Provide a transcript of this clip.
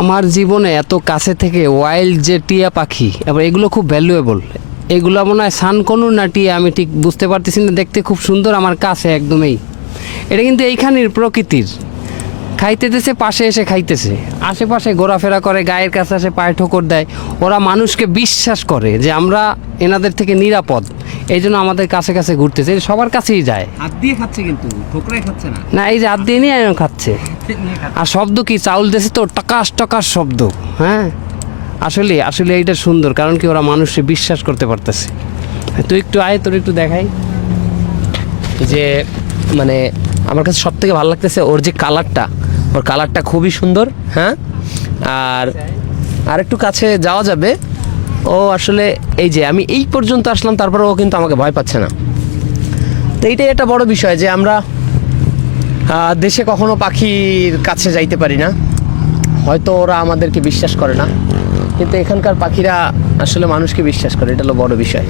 আমার জীবনে এত কাছে থেকে ওয়াইল্ড যে টিয়া পাখি এবার এগুলো খুব ভ্যালুয়েবল। এগুলো মনে হয় সানকনুর না টিয়া, আমি ঠিক বুঝতে পারতেছি না। দেখতে খুব সুন্দর, আমার কাছে একদমই। এটা কিন্তু এইখানের প্রকৃতির। খাইতেছে, পাশে এসে খাইতেছে, আশেপাশে ঘোরাফেরা করে, গায়ের কাছে আসে, পায়ে ঠোকর দেয়। ওরা মানুষকে বিশ্বাস করে যে আমরা এনাদের থেকে নিরাপদ, এই জন্য আমাদের কাছে কাছে ঘুরতেছে। এটা সবার কাছেই যায়। হাত দিয়ে খাচ্ছে, কিন্তু ঠোকরাই খাচ্ছে না। না, এই যে হাত দিয়ে নিয়ে খাচ্ছে। আর শব্দ কি, চাউল দিয়েছে তো টাকাস টাকাস শব্দ। হ্যাঁ, আসলে আসলে এইটা সুন্দর, কারণ কি ওরা মানুষকে বিশ্বাস করতে পারতেছে। তুই একটু আয়, তোর একটু দেখাই। যে মানে আমার কাছে সব থেকে ভালো লাগতেছে ওর যে কালারটা, ওর কালারটা খুবই সুন্দর। হ্যাঁ, আর একটু কাছে যাওয়া যাবে। ও আসলে এই যে আমি এই পর্যন্ত আসলাম, তারপরে ও কিন্তু আমাকে ভয় পাচ্ছে না। তো এইটাই একটা বড় বিষয় যে আমরা দেশে কখনো পাখির কাছে যাইতে পারি না, হয়তো ওরা আমাদেরকে বিশ্বাস করে না, কিন্তু এখানকার পাখিরা আসলে মানুষকে বিশ্বাস করে। এটা হলো বড় বিষয়।